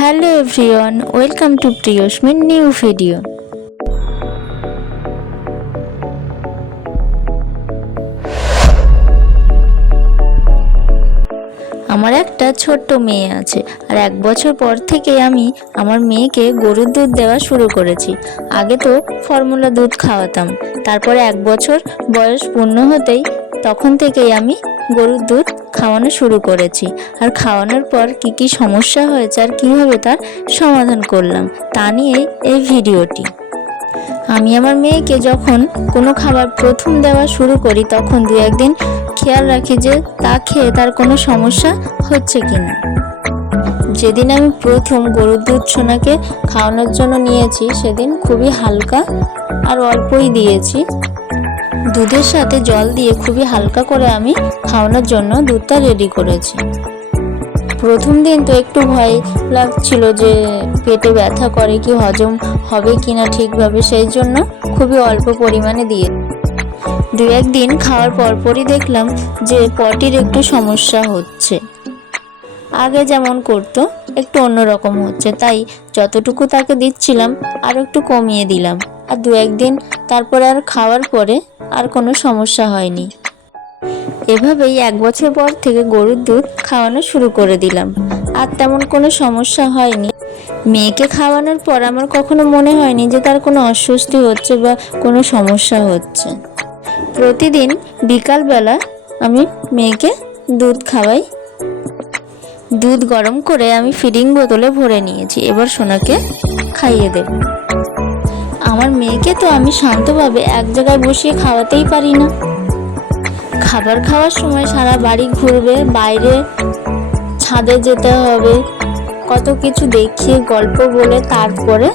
Hello everyone, welcome to Priyosmi new video. আমার একটা ছোট্ট মেয়ে আছে আর 1 বছর পর থেকে আমি আমার মেয়েকে গরুর দুধ দেওয়া শুরু করেছি। আগে তো ফর্মুলা দুধ খাওয়াতাম, তারপরে 1 বছর বয়স পূর্ণ হতেই তখন থেকেই আমি গরুর দুধ খাওয়ানো শুরু করেছি। আর খাওয়ানোর পর কি সমস্যা হয়েছে আর কিভাবে তার সমাধান করলাম তা নিয়েই এই ভিডিওটি। আমি আমার মেয়েকে যখন কোনো খাবার প্রথম দেওয়া শুরু করি তখন 2-1 দিন খেয়াল রাখি যে তা খেয়ে তার কোনো সমস্যা হচ্ছে কিনা। যেদিন আমি প্রথম গরুর দুধ সোনাকে খাওয়ানোর জন্য নিয়েছি সেদিন খুবই হালকা আর অল্পই দিয়েছি। দুধের সাথে জল দিয়ে খুবই হালকা করে আমি খাওয়ানোর জন্য দুধটা রেডি করেছি। প্রথম দিন তো একটু ভয় লাগছিল যে পেটে ব্যথা করে কি হজম হবে কিনা ঠিকভাবে, সেই জন্য খুবই অল্প পরিমাণে দিয়ে 2-1 দিন খাওয়ার পরপরই দেখলাম যে পটির একটু সমস্যা হচ্ছে। আগে যেমন করতো একটু অন্যরকম হচ্ছে, তাই যতটুকু তাকে দিচ্ছিলাম আর একটু কমিয়ে দিলাম। আর 2-1 দিন তারপরে আর খাওয়ার পরে আর কোনো সমস্যা হয়নি। এভাবেই 1 বছর পর থেকে গরুর দুধ খাওয়ানো শুরু করে দিলাম, আর তেমন কোনো সমস্যা হয়নি। মেয়েকে খাওয়ানোর পর আমার কখনো মনে হয়নি যে তার কোনো অস্বস্তি হচ্ছে বা কোনো সমস্যা হচ্ছে। প্রতিদিন বিকালবেলা আমি মেয়েকে দুধ খাওয়াই। দুধ গরম করে আমি ফিডিং বোতলে ভরে নিয়েছি, এবার সোনাকে খাইয়ে দেব। আমার মেয়েকে তো আমি শান্তভাবে এক জায়গায় বসিয়ে খাওয়াতেই পারি না। খাবার খাওয়ার সময় সারা বাড়ি ঘুরবে, বাইরে ছাদে যেতে হবে, কত কিছু দেখিয়ে গল্প বলে তারপরে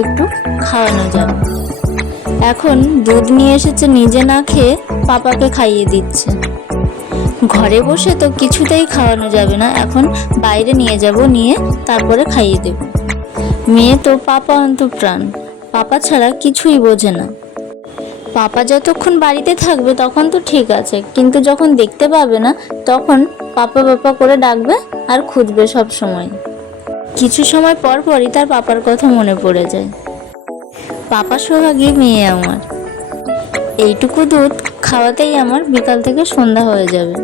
একটু খাওয়ানো যাবে। এখন দুধ নিয়ে এসেছে, নিজে না খেয়ে পাপাকে খাইয়ে দিচ্ছে। ঘরে বসে তো কিছুতেই খাওয়ানো যাবে না, এখন বাইরে নিয়ে যাব, নিয়ে তারপরে খাইয়ে দেব। মেয়ে তো পাপা অন্তঃপ্রাণ, পাপা ছাড়া কিছুই বোঝে না। পাপা যতক্ষণ বাড়িতে থাকবে তখন তো ঠিক আছে, কিন্তু যখন দেখতে পাবে না তখন পাপা পাপা করে ডাকবে আর খুঁজবে সব সময়। কিছু সময় পর পরই তার পাপার কথা মনে পড়ে যায়। পাপা সোহাগী মেয়ে আমার। এইটুকু দুধ খাওয়াতেই আমার বিকাল থেকে সন্ধ্যা হয়ে যাবে।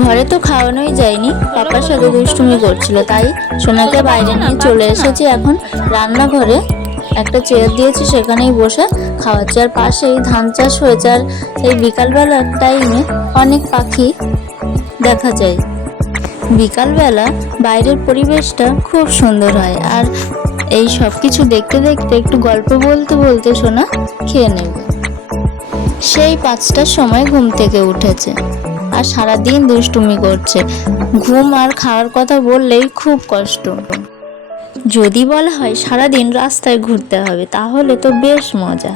ঘরে তো খাওয়ানোই যায়নি, পাপার সাথে দুষ্টুমি করছিল, তাই সোনাকে বাইরে নিয়ে চলে এসেছি। এখন রান্নাঘরে একটা চেয়ার দিয়েছি, সেখানেই বসে খাওয়াচ্ছে। আর পাশেই ধান চাষ হয়েছে, আর এই বিকালবেলার টাইমে অনেক পাখি দেখা যায়। বিকালবেলা বাইরের পরিবেশটা খুব সুন্দর হয়, আর এই সব কিছু দেখতে দেখতে একটু গল্প বলতে বলতে সোনা খেয়ে নেবে। সেই 5টার সময় ঘুম থেকে উঠেছে আর সারাদিন দুষ্টুমি করছে। ঘুম আর খাওয়ার কথা বললেই খুব কষ্ট। যদি বলা হয় সারাদিন রাস্তায় ঘুরতে হবে তাহলে তো বেশ মজা।